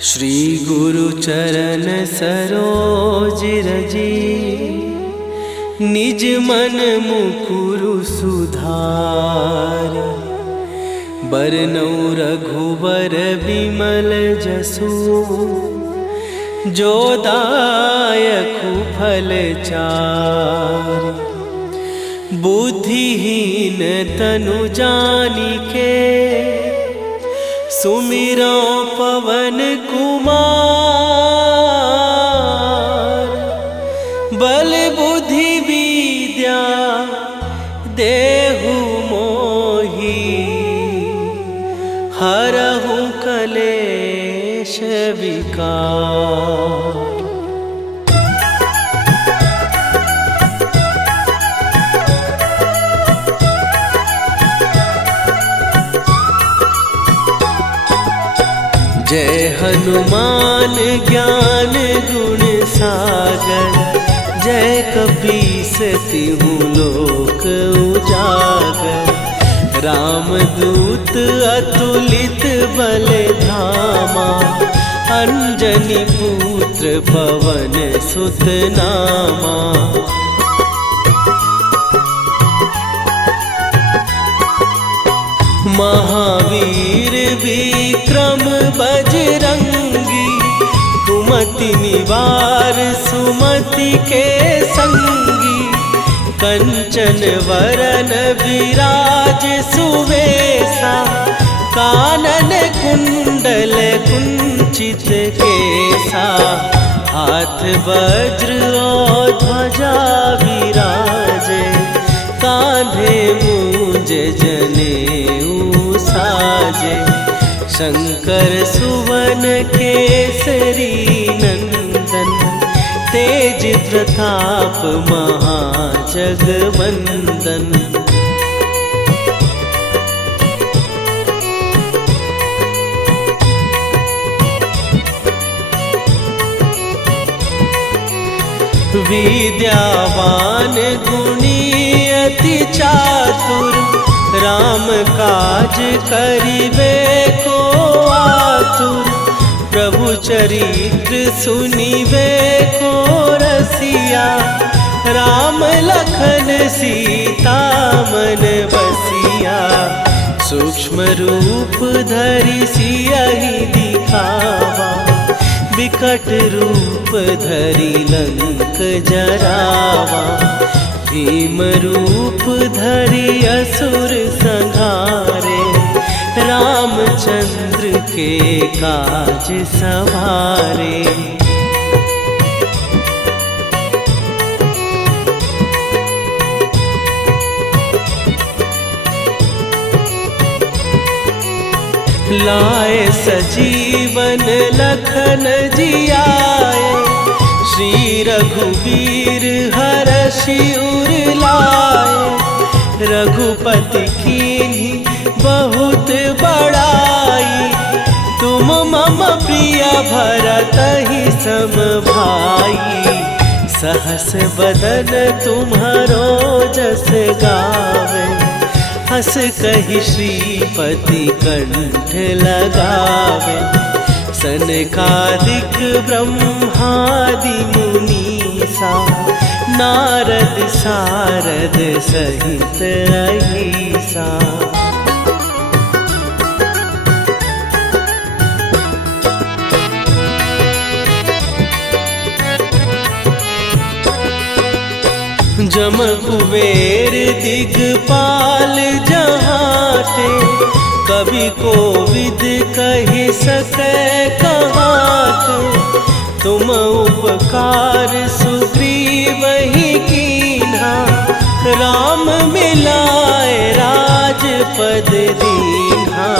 श्री गुरु चरण सरोज रजी, निज मन मुकुरु सुधार। बरनउँ रघुबर बिमल जसु, जो दायकु फल चार। बुद्धिहीन तनु जानिके, सुमिरो पवन कुमार। बल बुद्धि विद्या देहु मोहि, हरहु कलेश विकार। जय हनुमान ज्ञान गुण सागर, जय कपीस तिहुँ लोक उजागर। रामदूत अतुलित बल धामा, अंजनी पुत्र पवन सुत नामा। महावीर विक्रम बजरंगी, कुमति निवार सुमति के संगी। कंचन वरन विराज सुवेशा, कानन कुंडल कुंचित केसा। हाथ वज्र और ध्वजा विराजे, कांधे मूंज जनेऊ साजे। शंकर सुवन केसरी नंदन, तेज प्रताप महाजगवंदन। विद्यावान गुणी अति चातुर, राम काज करिबे को आतुर। प्रभु चरित्र सुनिबे को रसिया, राम लखन सीता मन बसिया। सूक्ष्म रूप धरि सियहि दिखावा, विकट रूप धरि लंक जरावा। भीम रूप धरि असुर संहारे, रामचंद्र के काज सवारे। लाए सजीवन लखन जियाए, श्री रघुवीर हरषि उर लाए। रघुपति कीन्ही बहुत बड़ाई, तुम मम प्रिय भरतहि सम भाई। सहस बदन तुम्हारो जस गावे, हस कहि श्रीपति कंठ लगावे। सनकादिक ब्रह्मादि मुनीसा, नारद सारद सहित अहिसा। जम कुबेर दिगपाल जहाते, कवि कोविद कहि सकै कहाते। तुम उपकार सुग्रीवहि कीन्हा, राम मिलाए राजपद दीन्हा।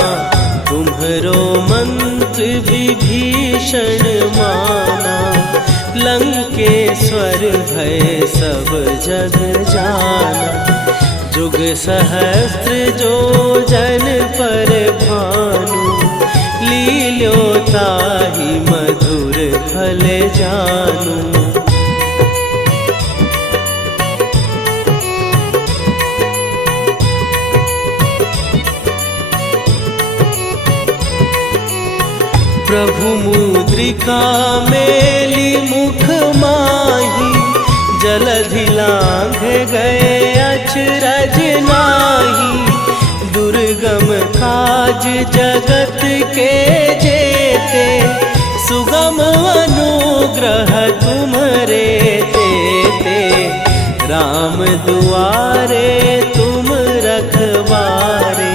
तुम्हरो मंत्र विभीषण माना, लंकेश्वर भय सब जग जाना। जुग सहस्त्र जो जन पर भानु, लील्यो ताहि मधुर फल जानू। प्रभु मुद्रिका मेली मुख माही, जलधि लांघ गए अचरज नाही। दुर्गम काज जगत के जेते, सुगम अनुग्रह तुम्हरे तेते। राम दुआरे तुम रखवारे,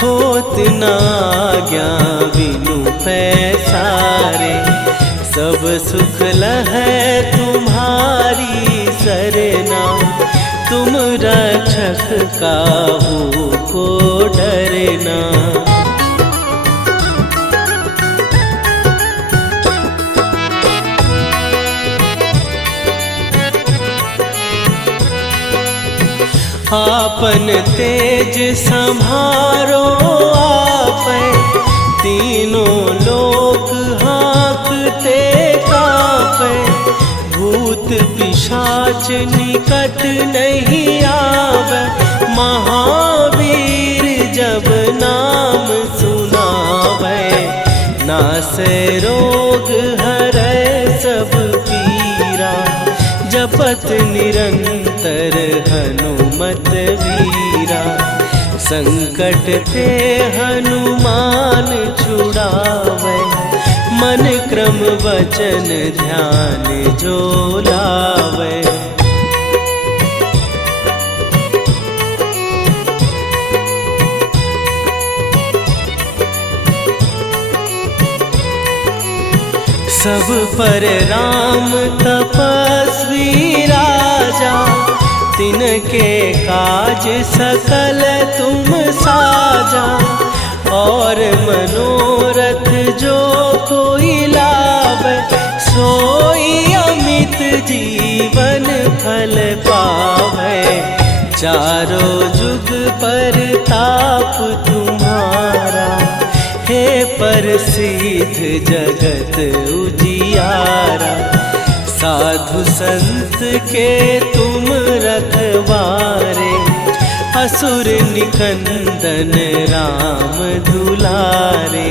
होत न आज्ञा बिनु पैसारे। सब सुख लहै तुम्हारी सरना, तुम रक्षक काहू को डरना। आपन तेज संभारो आपै, तीनों लोक हाँकते कांपै। भूत पिशाच निकट नहीं आवे, महावीर जब नाम सुनावे। नासै रोग हरै सब पीरा, जपत निरंतर हनुमत वीरा। संकट ते हनुमान छुड़ावे, मन क्रम वचन ध्यान जो लावे। सब पर राम तपस्वी राजा, तिनके काज सकल तुम साजा। और मनोरथ जो कोई लावे, सोई अमित जीवन फल पावे। चारों जुग पर ताप तुम्हारा, हे प्रसिद्ध जगत उजियारा। साधु संत के तुम रखवारे, असुर निकंदन राम दुलारे।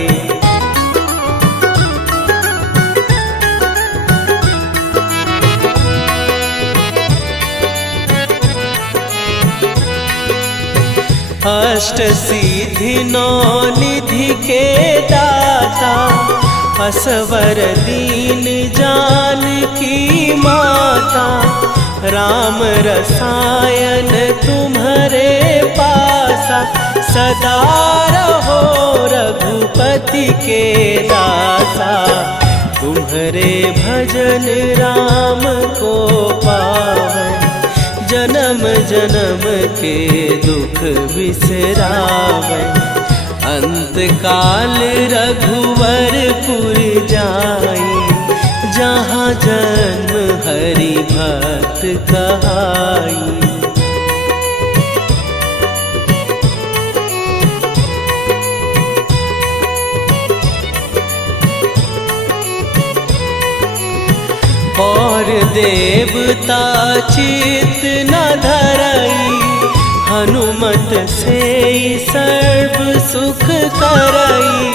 अष्ट सिद्धि नौ निधि के दाता, असवर दीन जानकी माता। राम रसायन तुम्हारे पासा, सदा रहो रघुपति के दासा। तुम्हारे भजन राम को पावे, जन्म जन्म के दुख बिसरावे। अंत काल रघुवरपुर जाई, जहाँ जन्म हरि भक्त कहाई। और देवता चित न धरई, हनुमत से सर्व सुख करई।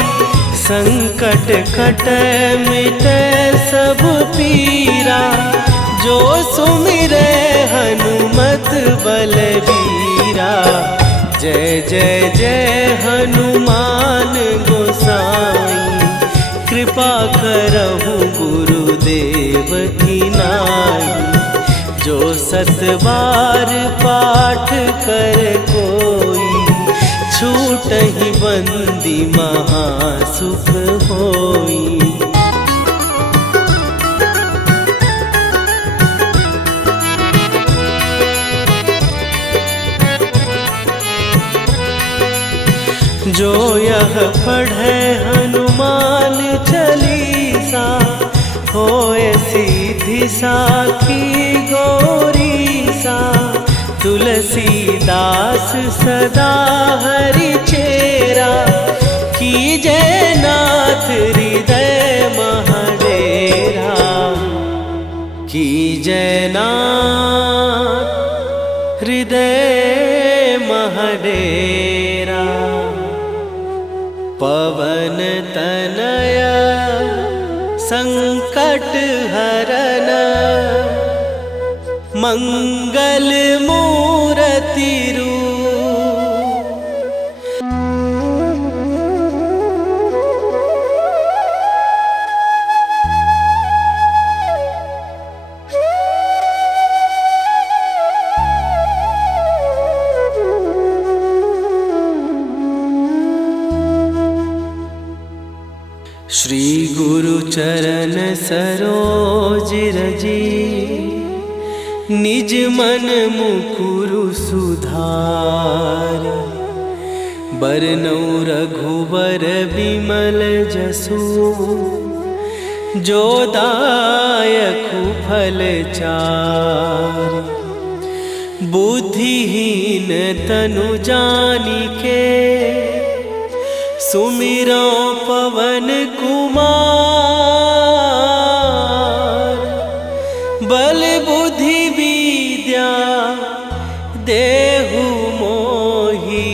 संकट कटै मिटै सब पीरा, जो सुमिरै हनुमत बलबीरा। जय जय जय हनुमान गोसाई, कृपा करहु गुरुदेव की नाई। जो सत बार पाठ कर कोई, छूटहि बंदी महासुख होई। जो यह पढ़े हनुमान चालीसा, होए सीधी साखी गौरीसा। तुलसीदास सदा हरि चेरा, कीजय नाथ हृदय महडेरा। कीजय नाथ हृदय महडेरा। पवन तनया संकट हरन मंगल मूर्ति रूप। श्री गुरु चरण सरोज रजी निज मन मुकुरु सुधार। बरनौ रघुबर बिमल जसु जो दायकु फल चार। बुद्धिहीन तनु जानिके सुमिरो पवन कुमार। बल बुद्धि विद्या देहु मोहि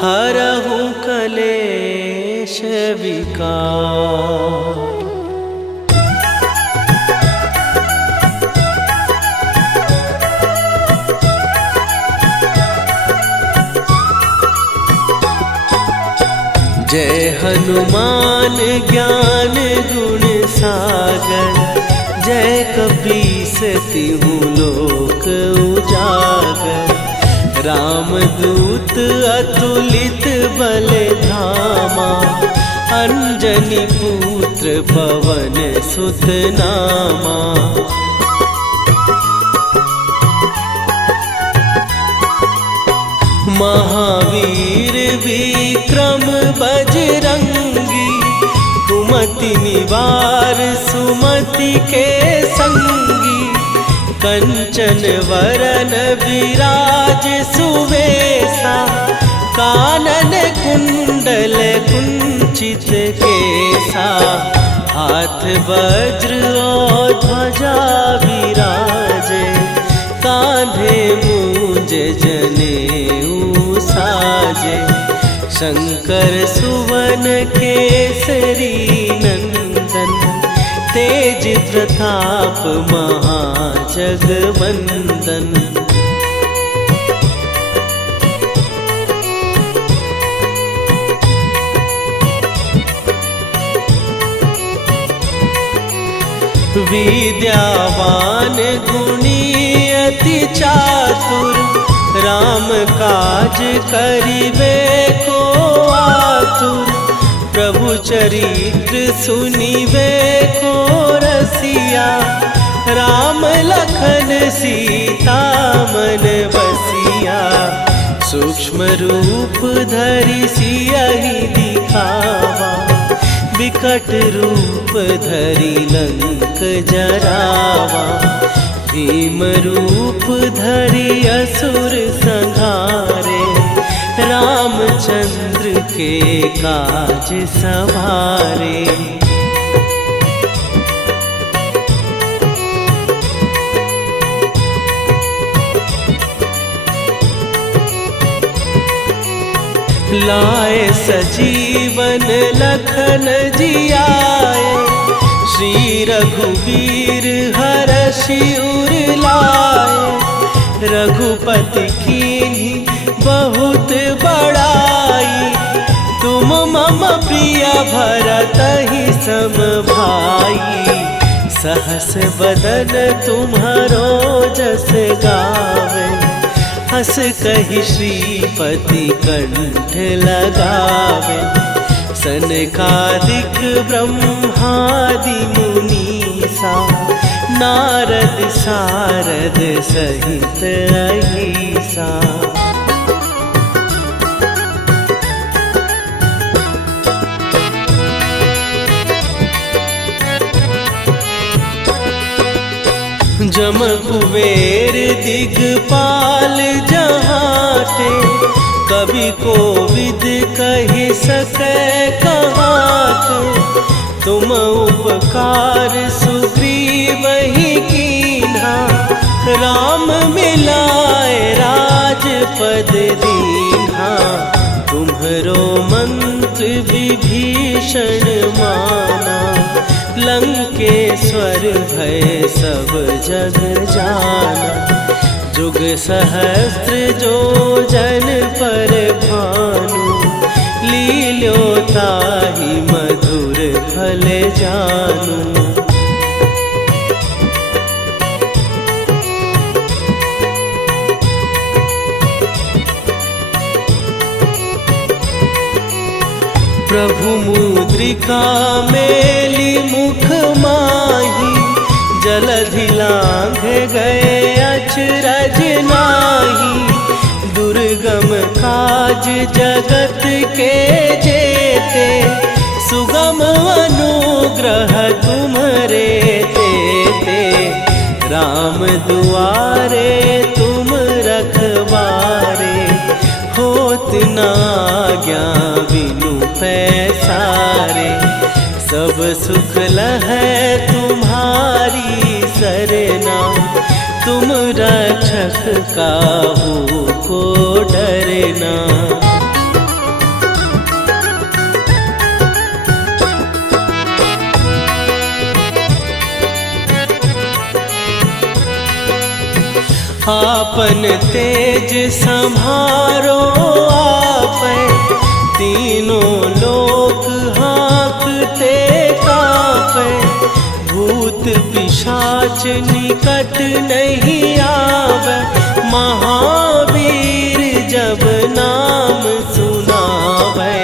हरहु कलेश विकार। जय हनुमान ज्ञान गुण सागर। जय कपीस तिहु लोक उजागर। रामदूत अतुलित बल धामा। अंजनी पुत्र पवन सुत नामा। महावीर विक्रम बजरंगी। कुमति निवार सुमति के संगी। कंचन वरन विराज सुवेशा। कानन कुंडल कुंचित केसा। हाथ वज्र और ध्वजा विराजे। कांधे मूंज जनेऊ साजे। शंकर सुवन केसरी नंदन। तेज प्रताप महाजगवंदन। विद्यावान गुणी अति चातुर। राम काज करिबे को आतुर। प्रभु चरित्र सुनिबे को रसिया। राम लखन सीता मन बसिया। सूक्ष्म रूप धरि सियहि दिखावा। विकट रूप धरि लंक जरावा। भीम रूप धरि असुर संहारे। रामचंद्र के काज सवारे। लाए सजीवन लखन जियाए। श्री रघुवीर हरषि उर लाए। रघुपति कीन्ही बहुत बड़ाई। तुम मम प्रिय भरतहि सम भाई। सहस बदन तुम्हारो जस गावे। हस कहि श्रीपति कंठ लगावे। सनकादिक ब्रह्मादि मुनीसा। नारद सारद सहित अहिसा। जम कुबेर दिगपाल जहाते। कवि कोविद कहि सकै कहाते। तुम उपकार सुग्रीवहि कीन्हा। राम मिलाए राजपद दीन्हा। तुम्हरो विभीषण माना, लंकेश्वर भय सब जग जाना। जुग सहस्त्र जो जन पर भानु, लील्यो ताहि मधुर फल जानू। प्रभु मुद्रिका मेली मुख माही, जलधि लांघ गए अचरज नाही। दुर्गम काज जगत के जेते, सुगम अनुग्रह तुम्हरे तेते। राम दुआरे तुम रखवारे, होत न आज्ञा बिनु पैसारे। सब सुख लहै तुम्हारी सरना, तुम रक्षक काहू को डरना। आपन तेज संभारो आपै, तीनों लोक हाँकते कांपै। भूत पिशाच निकट नहीं आवे, महावीर जब नाम सुनावे।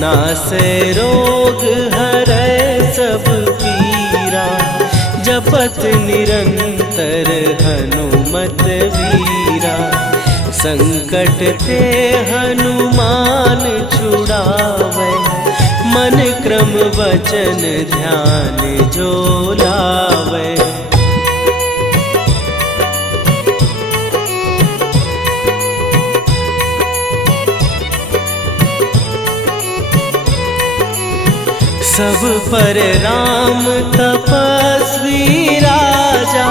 नासै रोग हरै सब पीरा, जपत निरंतर हनुमत वीरा। संकट ते हनुमान छुड़ावे, मन क्रम वचन ध्यान जो लावे। सब पर राम तपस्वी राजा,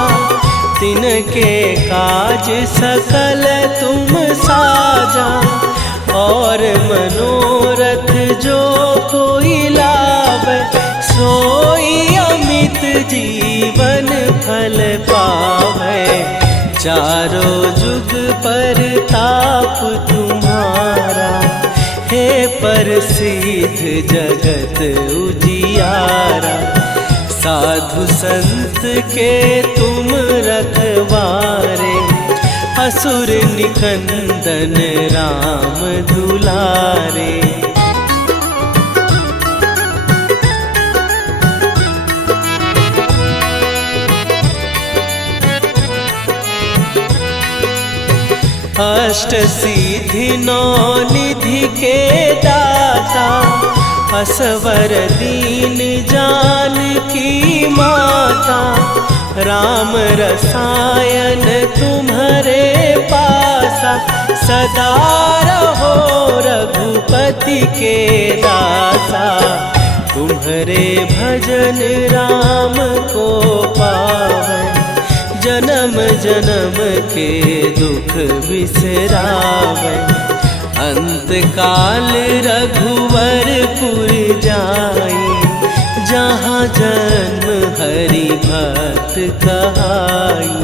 तिनके काज सकल तुम साजा। और मनोरथ जो कोई लावे, सोई अमित जीवन फल पावे। चारों जुग पर ताप तुम्हारा, हे प्रसिद्ध जगत उजियारा। साधु संत के तुम रखवारे, असुर निकंदन राम दुलारे। अष्ट सिद्धि नौ निधि के दाता, असवर दीन जानकी माता। राम रसायन तुम्हारे पासा, सदा रहो रघुपति के दासा। तुम्हारे भजन राम को पावै, जन्म जन्म के दुख बिसरावे। अंत काल रघुवरपुर जाई, जहाँ जन्म हरि भक्त कहाई।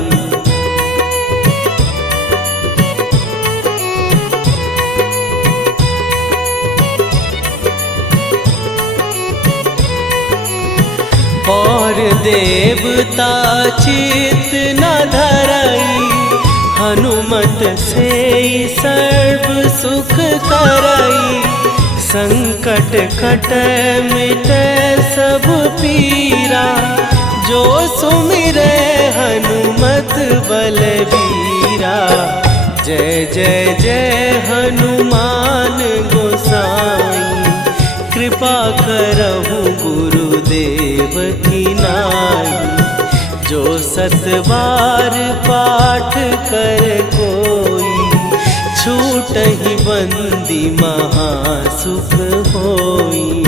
और देवता चित न धरई, हनुमत से सर्व सुख करई। संकट कटै मिटै सब पीरा, जो सुमिरै हनुमत बलबीरा। जय जय जय हनुमान गोसाई, कृपा करहु गुरुदेव की नाई। जो सत बार पाठ कर कोई, छूटहि बंदी महासुख होई।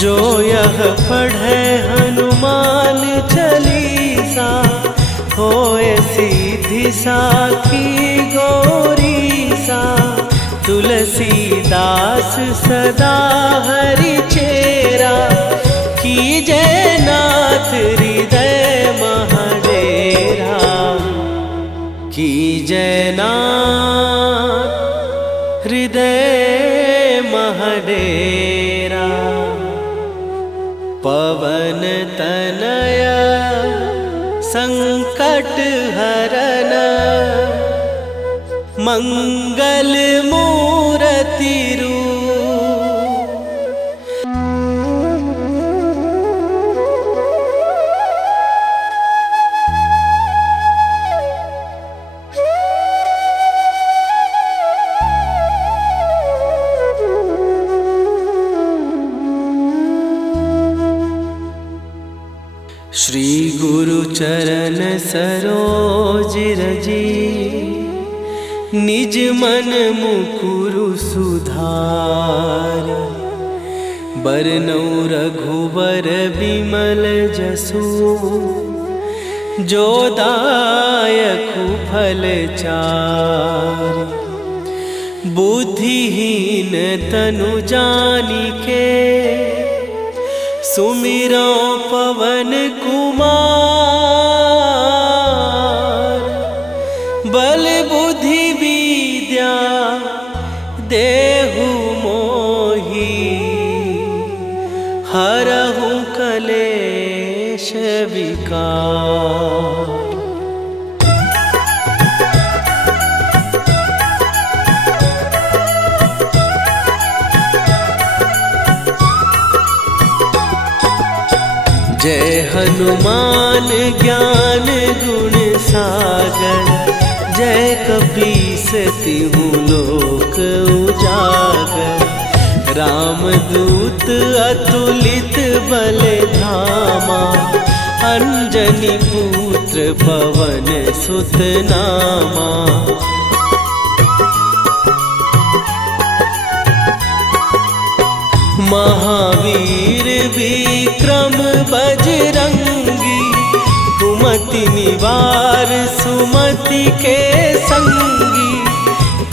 जो यह पढ़े हनुमान रिद्धि साखी गौरी सा, तुलसीदास सदा हरि चेरा, की जयनाथ हृदय महडेरा, की जयनाथ हृदय महडेरा। पवन तनया संकट हरन, मंगल मूर्ति रूप। श्री गुरु चरण सरोज रजी, निज मन मुकुरु सुधार। बरनौ रघुबर बिमल जसु, जो दायकु फल चार। बुद्धिहीन तनु जानिके, सुमिरो पवन कुमार। बल बुद्धि विद्या देहु मोहि, हरहु कलेश विकार। जय हनुमान ज्ञान गुण सागर, जय कपीस तिहु लोक उजागर। रामदूत अतुलित बल धामा, अंजनी पुत्र पवन सुत नामा। महावीर विक्रम बजरंगी, कुमति निवार सुमति के संगी।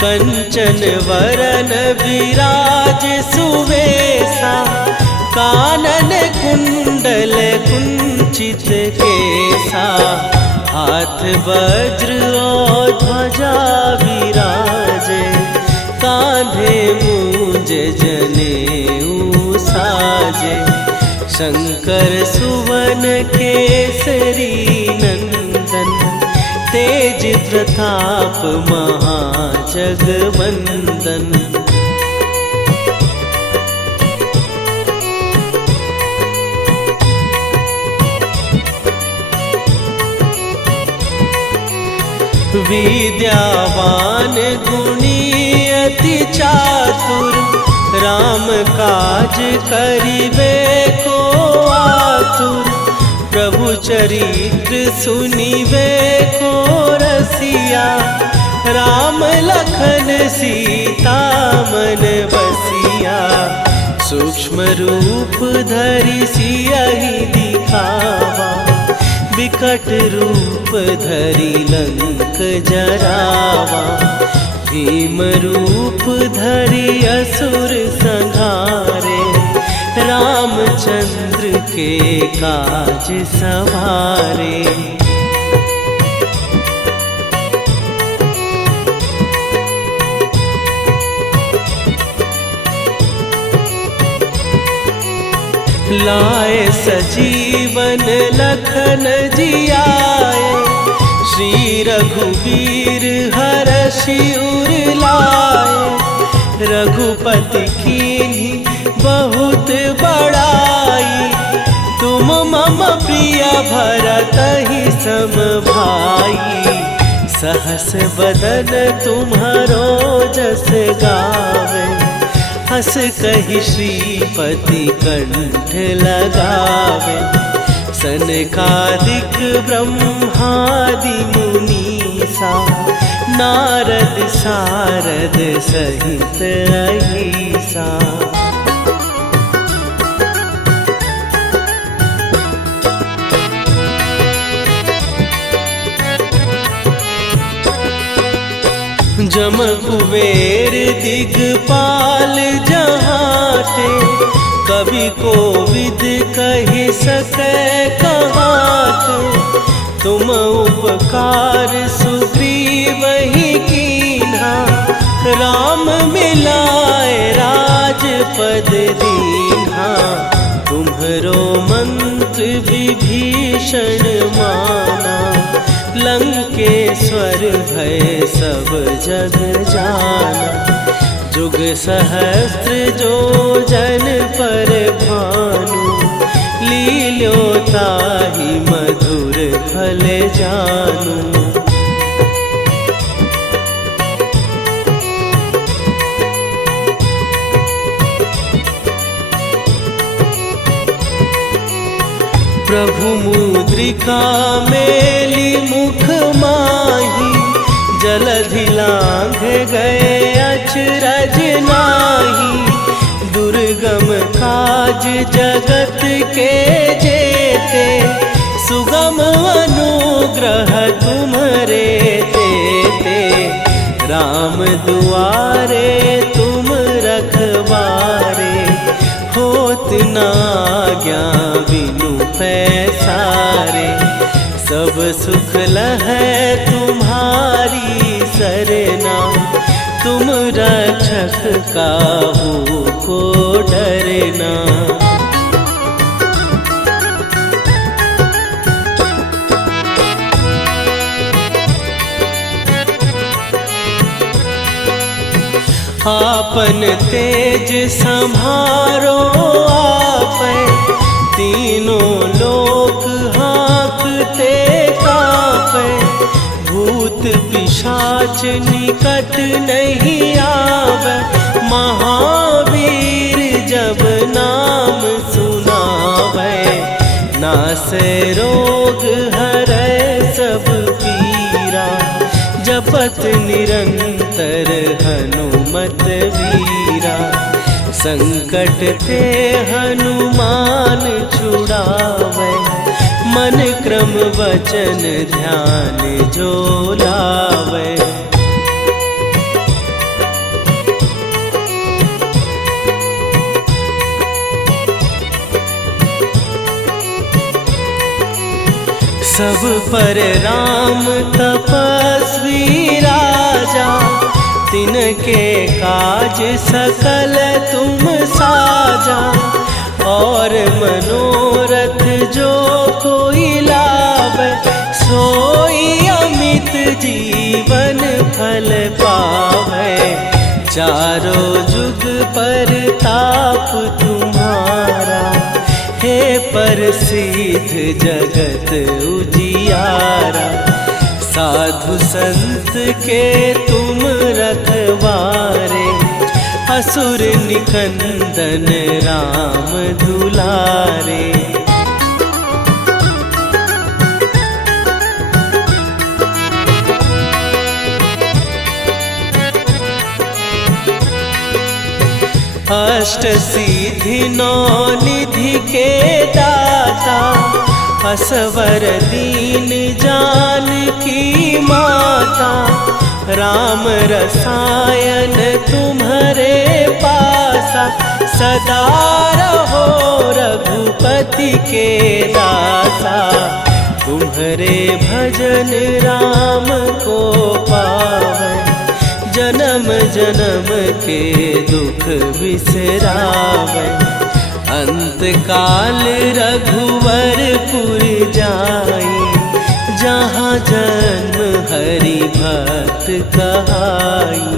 कंचन वरन विराज सुवेशा, कानन कुंडल कुंचित केसा। हाथ वज्र और ध्वजा विराजे, कांधे मूंज जनेऊ साजे। शंकर सुवन केसरी नंदन, तेज प्रताप महाजगवंदन। विद्यावान गुणी अति चातुर, राम काज करिबे को आतुर। प्रभु चरित्र सुनिबे को रसिया, राम लखन सीता मन बसिया। सूक्ष्म रूप धरि सियहि दिखावा, विकट रूप धरि लंक जरावा। भीम रूप धरि असुर संहारे, रामचंद्र के काज सवारे। लाए सजीवन लखन जियाए, श्री रघुवीर हरषि उर लाए। रघुपति कीन्ही बहुत बड़ाई, तुम मम प्रिय भरतहि सम भाई। सहस बदन तुम्हारो जस गावे, हस कहि श्रीपति कंठ लगावे। सनकादिक ब्रह्मादि मुनीसा, नारद सारद सहित अहिसा। जम कुबेर दिगपाल जहाते, कवि कोविद कहि सकै कहाते। तुम उपकार सुग्रीवहि कीन्हा, राम मिलाए राजपद दीन्हा। तुम्हरो मंत्र विभीषण माना, लंकेश्वर भय सब जग जाना। जुग सहस्त्र जो जन पर भानु, लील्यो ताहि मधुर फल जानू। प्रभु मुद्रिका मेली मुख माही, जलधि लांघ गए अचरज नाही। दुर्गम काज जगत के जेते, सुगम अनुग्रह तुम्हरे तेते। राम दुआरे तुम रखवारे, होत न आज्ञा बिनु पैसारे। सब सुख लहै तुम्हारी सरना, तुम रक्षक काहू को डरना। आपन तेज सम्हारो आपै, तीनों लोक हाँकते काँपै। भूत पिशाच निकट नहीं आवे, महावीर जब नाम सुनावे। नासै रोग हरै सब पीरा, जपत निरंतर हनुमत वीरा। संकट ते हनुमान छुड़ावे, मन क्रम वचन ध्यान जो लावे। सब पर राम तपस्वी राजा, तिनके काज सकल तुम साजा। और मनोरथ जो कोई लावे, सोई अमित जीवन फल पावे। चारों जुग पर ताप तुम्हारा, हे प्रसिद्ध जगत उजियारा। साधु संत के तुम रखवारे, असुर निकंदन राम दुलारे। अष्ट सिद्धि नौ निधि के दाता, असवर दीन जानकी माता। राम रसायन तुम्हारे पासा, सदा रहो रघुपति के दासा। तुम्हारे भजन राम को पावै, जन्म जन्म के दुख बिसरावै। अंत काल रघुवरपुर जाई, जहाँ जन्म हरि भक्त कहाई।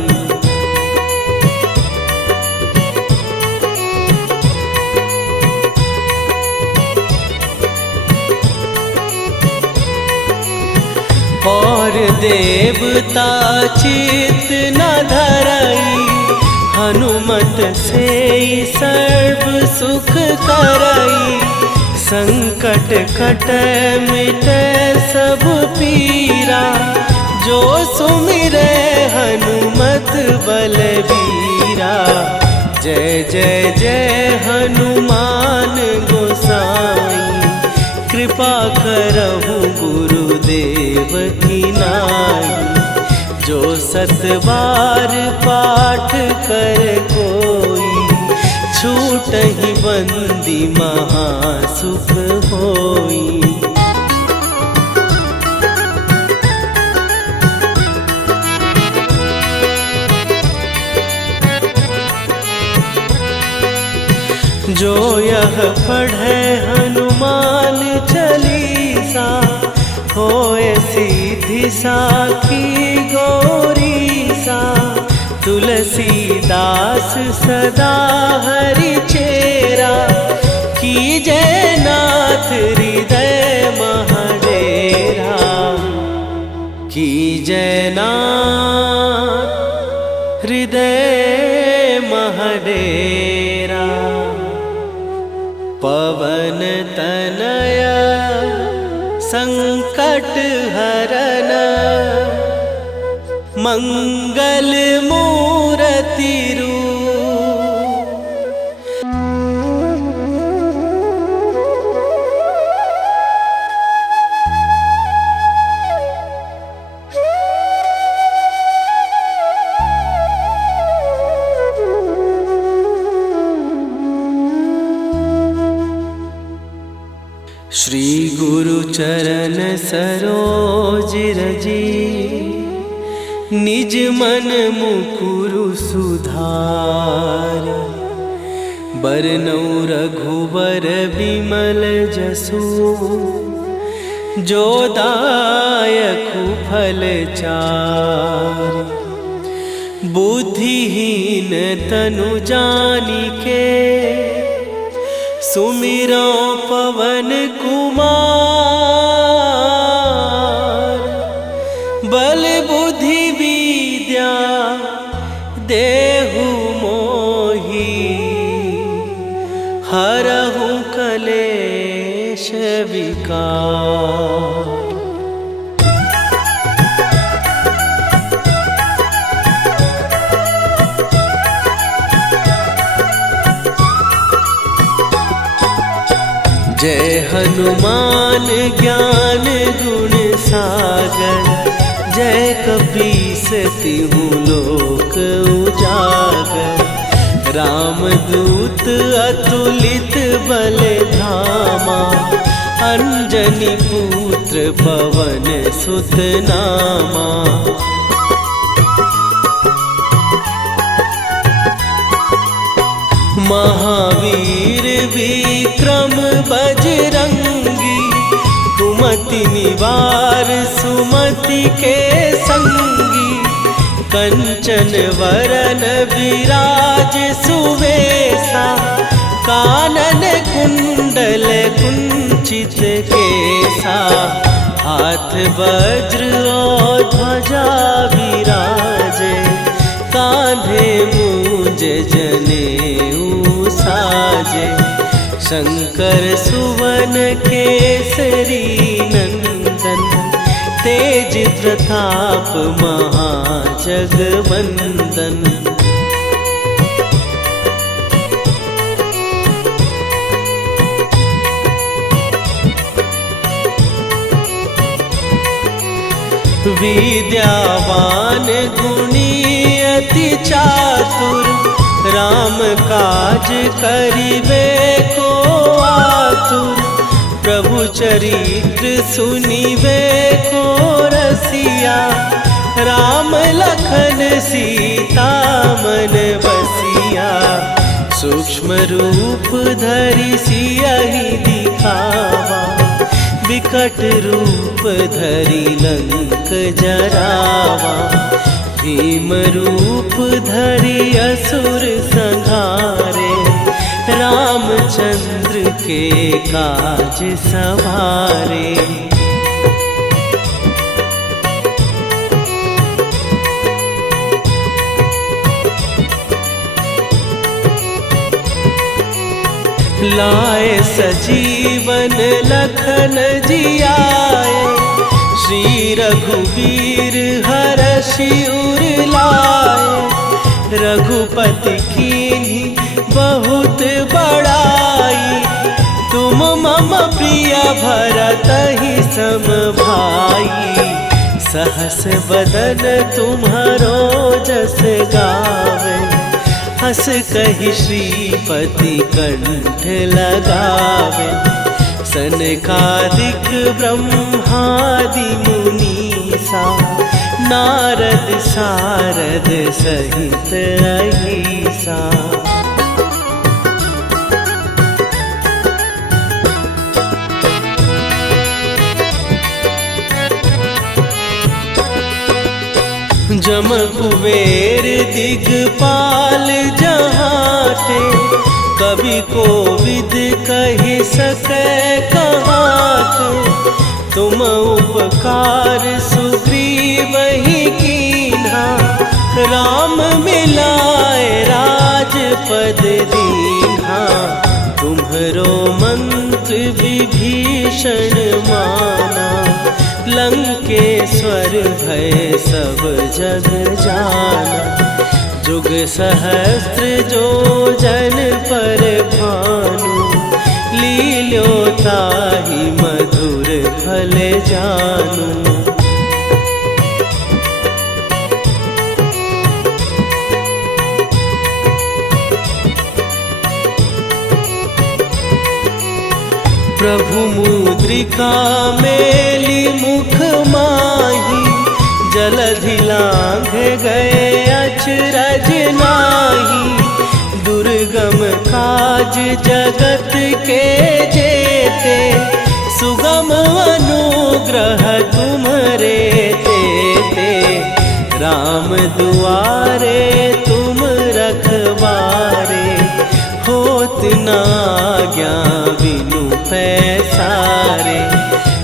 और देवता चित न धरई, हनुमत से सर्व सुख करई। संकट कटै मिटै सब पीरा, जो सुमिरै हनुमत बलबीरा। जय जय जय हनुमान गोसाई, कृपा करहु गुरुदेव की नाई। जो 7 बार पाठ कर कोई, छूटहि बंदी महासुख होई। जो यह पढ़े हनुमान चालीसा, होए सीधी साखी गौरीसा। तुलसीदास सदा हरि चेरा, कीजय नाथ हृदय महडेरा। कीजय नाथ हृदय महडेरा। पवन तनया संकट हरन, मंगल मूर्ति रूप। श्री गुरु चरण सरोज रजी, निज मन मुकुरु सुधार। बरनौ रघुबर बिमल जसु, जो दायकु फल चार। बुद्धिहीन तनु जानिके, सुमिरो पवन कुमार। बल बुद्धि विद्या देहु मोहि, हरहु कलेश विकार। जय हनुमान ज्ञान गुण सागर, जय कपीस तिहु लोक उजागर। रामदूत अतुलित बल धामा, अंजनी पुत्र पवन सुत नामा। महावीर विक्रम बजरंगी, कुमति निवार सुमति के संगी। कंचन वरन विराज सुवेशा, कानन कुंडल कुंचित केसा। हाथ वज्र और ध्वजा विराजे, कांधे मूंज जनेऊ साजे। शंकर सुवन केसरी नंदन, तेज प्रताप महाजगवंदन। विद्यावान गुणी अति चातुर, राम काज करिबे को आतुर। प्रभु चरित्र सुनिबे को रसिया, राम लखन सीता मन बसिया। सूक्ष्म रूप धरि सियहि दिखावा, विकट रूप धरि लंक जरावा। भीम रूप धरि असुर संहारे, रामचंद्र के काज सवारे। लाए सजीवन लखन जियाए, श्री रघुवीर हरषि उर लाए। रघुपति कीन्ही बहुत बड़ाई, तुम मम प्रिय भरतहि सम भाई। सहस बदन तुम्हारो जस गावे, हस कहि श्रीपति कंठ लगावे। सनकादिक ब्रह्मादि मुनीसा, नारद सारद सहित अहिसा। जम कुबेर दिगपाल जहाँ थे, कवि कोविद कहि सकै कहाते। तुम उपकार सुग्रीव ही कीन्हा, राम मिलाए राजपद दीन्हा। तुम्हरो मंत्र विभीषण माना, लंकेश्वर भय सब जग जाना। जुग सहस्त्र जो जन पर भानु, लील्यो ताहि मधुर फल जानू। प्रभु मुद्रिका मेली मुख माही, जलधि लांघ गए अचरज नाही। दुर्गम काज जगत के जेते, सुगम अनुग्रह तुम्हरे तेते। राम दुआरे तुम रखवारे, होत न आज्ञा बिनु पैसारे।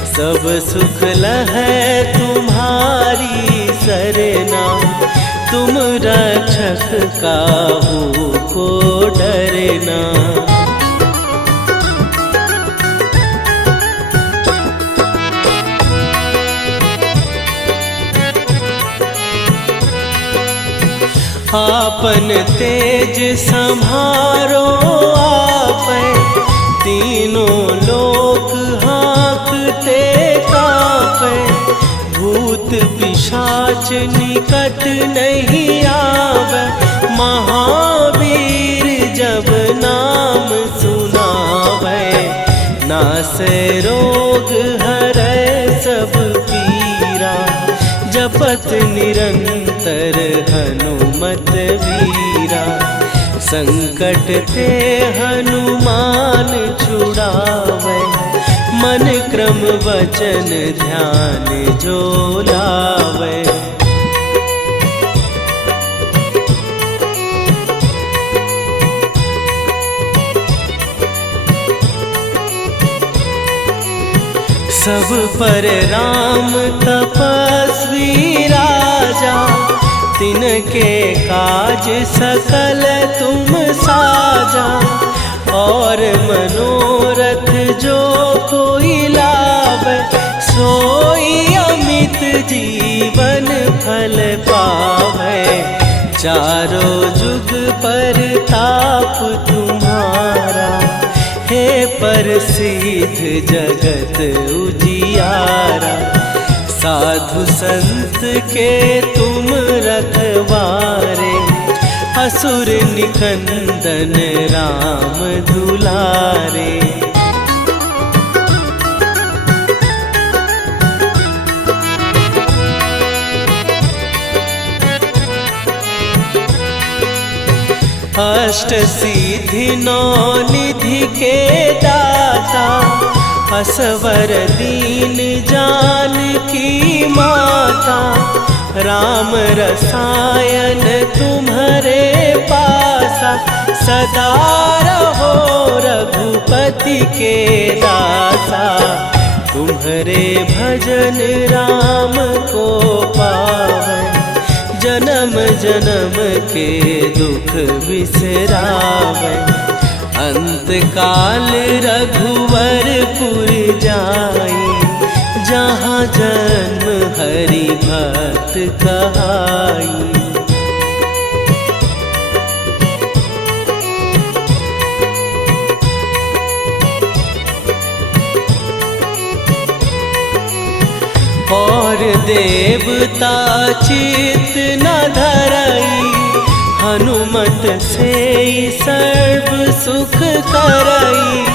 सब सुख लहै तुम्हारी सरना, तुम रक्षक काहू को डरना। आपन तेज सम्हारो आपै, तीनों लोक हाँकते कांपै। भूत पिशाच निकट नहीं आवे, महावीर जब नाम सुनावे। नासै रोग हरै सब पीरा, जपत निरंतर हनुमत वीरा। संकट ते हनुमान छुड़ावे, मन क्रम वचन ध्यान जो लावे। सब पर राम तपस्वी राजा, तिनके काज सकल तुम साजा। और मनोरथ जो कोई लावे, सोई अमित जीवन फल पावे। चारों जुग पर ताप तुम्हारा, हे प्रसिद्ध जगत उजियारा। साधु संत के तुम रखवारे, असुर निकंदन राम दुलारे। अष्ट सिद्धि नौ निधि के दाता, असवर दीन जानकी माता। राम रसायन तुम्हारे पासा, सदा रहो रघुपति के दासा। तुम्हारे भजन राम को पावै, जन्म जन्म के दुख बिसरावे। अंत काल रघुवरपुर जाई, जहाँ जन्म हरि भक्त कहाई। और देवता चित न धरई, हनुमत से सर्व सुख करई।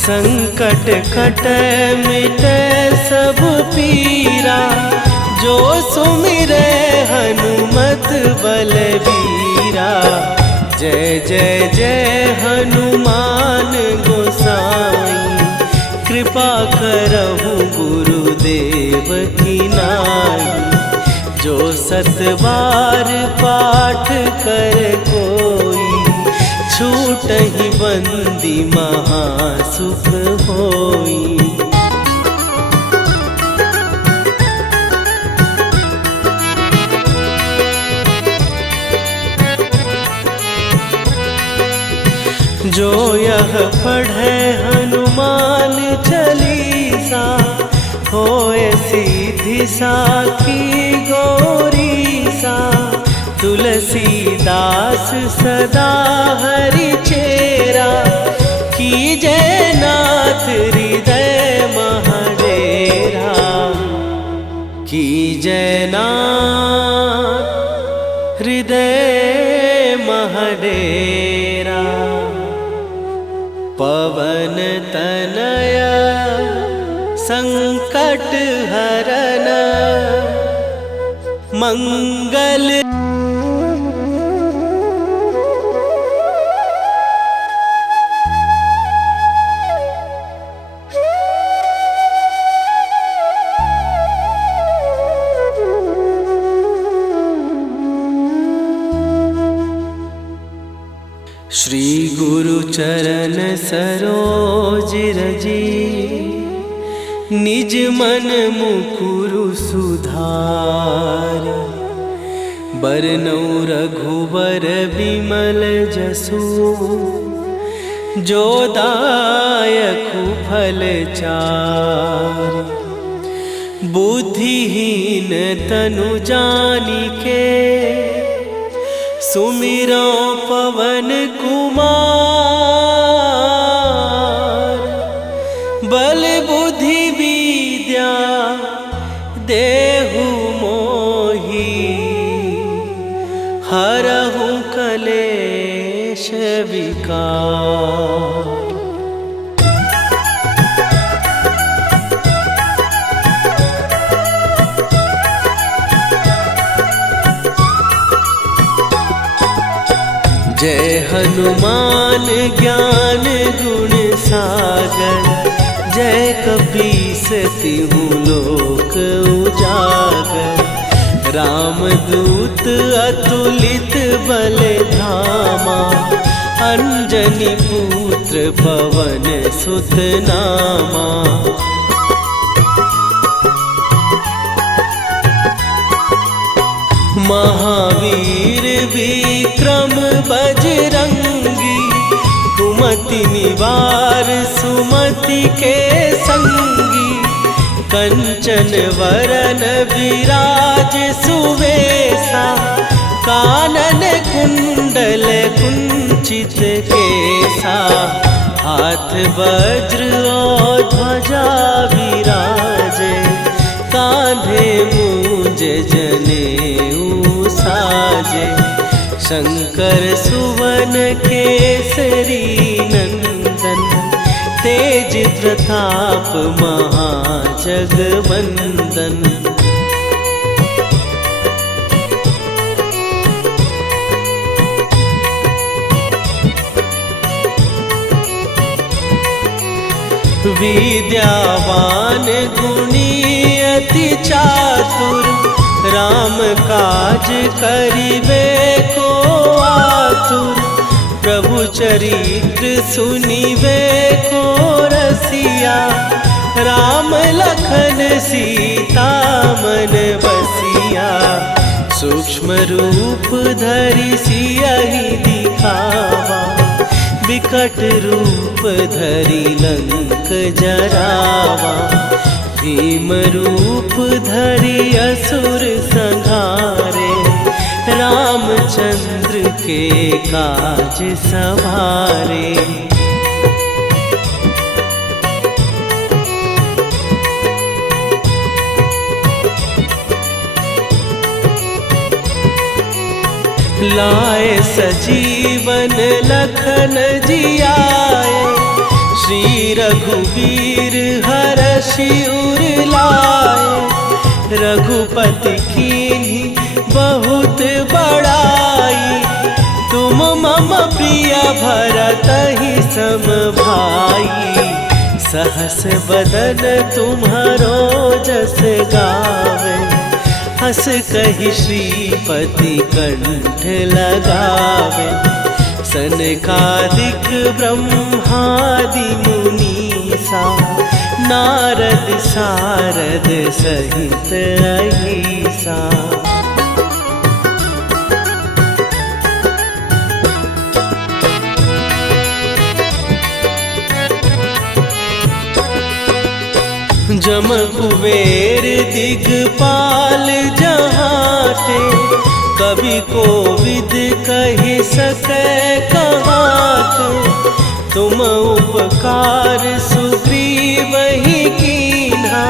संकट कटै मिटै सब पीरा, जो सुमिरै हनुमत बलबीरा। जय जय जय हनुमान गोसाई, कृपा करहु गुरुदेव की नाई। जो सत बार पाठ कर कोई, छूटहि बंदी महासुख होई। जो यह पढ़े हनुमान चालीसा, होए सीधी साखी गौरीसा। तुलसीदास सदा हरि चेरा, कीजै नाथ हृदय महडेरा। कीजै नाथ हृदय महडेरा। पवन तनया संकट हरन, मंगल। श्री गुरु चरण सरोज रजी, निज मन मुकुरु सुधार। बरनउँ रघुबर बिमल जसु, जो दायकु फल चार। बुद्धिहीन तनु जानिके, सुमिरो पवन कुमार। बल बुद्धि विद्या देहु मोहि, हरहु कलेश विकार। जय हनुमान ज्ञान गुण सागर, जय कपीस तिहु लोक उजागर। रामदूत अतुलित बल धामा, अंजनी पुत्र पवन सुत नामा। महावीर विक्रम बजरंगी, कुमति निवार सुमति के संगी। कंचन वरन विराज सुवेशा, कानन कुंडल कुंचित केसा। हाथ वज्र और ध्वजा विराजे, कांधे मूंज जनेऊ साजे। शंकर सुवन केसरी नंदन, तेज प्रताप महाजगवंदन। विद्यावान गुणी अति चातुर, राम काज करिबे को आतुर। प्रभु चरित्र सुनिबे को रसिया, राम लखन सीता मन बसिया। सूक्ष्म रूप धरि सियहि दिखावा, विकट रूप धरि लंक जरावा। भीम रूप धरि असुर संहारे, रामचंद्र के काज सवारे। लाए सजीवन लखन जियाए, श्री रघुवीर हरषि उर लाए। रघुपति कीन्ही बहुत बड़ाई, तुम मम प्रिय भरतहि सम भाई। सहस बदन तुम्हारो जस गावे, हस कहि श्रीपति कंठ लगावे। सनकादिक ब्रह्मादि मुनीसा, नारद सारद सहित अहिसा। जम कुबेर दिगपाल जहाते, कवि कोविद कहि सकै कहाते। तुम उपकार सुग्रीवहि कीन्हा,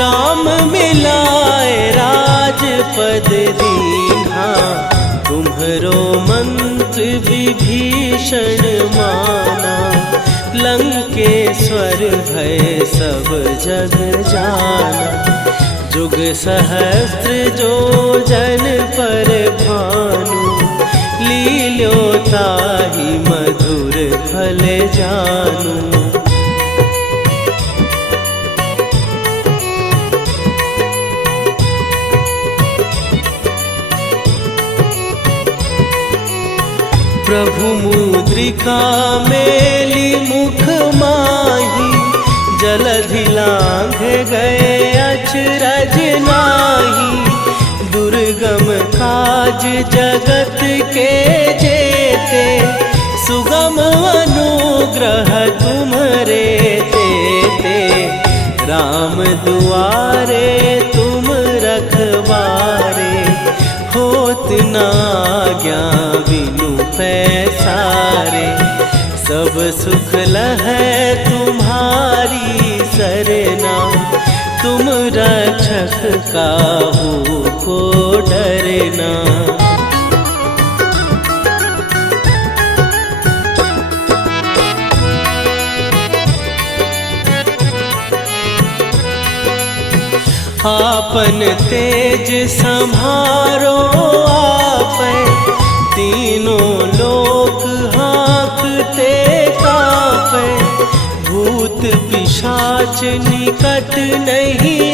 राम मिलाए राजपद दीन्हा। तुम्हरो मंत्र विभीषण माना, लंकेश्वर भय सब जग जाना। जुग सहस्त्र जो जन पर भानु, लील्यो ताहि मधुर फल जानू। प्रभु मुद्रिका मेली मुख माही, जलधि लांघ गए अचरज नाही। दुर्गम काज जगत के जेते, सुगम अनुग्रह तुम्हरे तेते। राम दुआरे तुम रखवारे, होत न आज्ञा बिनु पैसारे। सब सुख लहै तुम्हारी सरना, तुम रक्षक काहू को डरना। आपन तेज सम्हारो आपै, तीनों लोक हाँकते कापै। भूत पिशाच निकट नहीं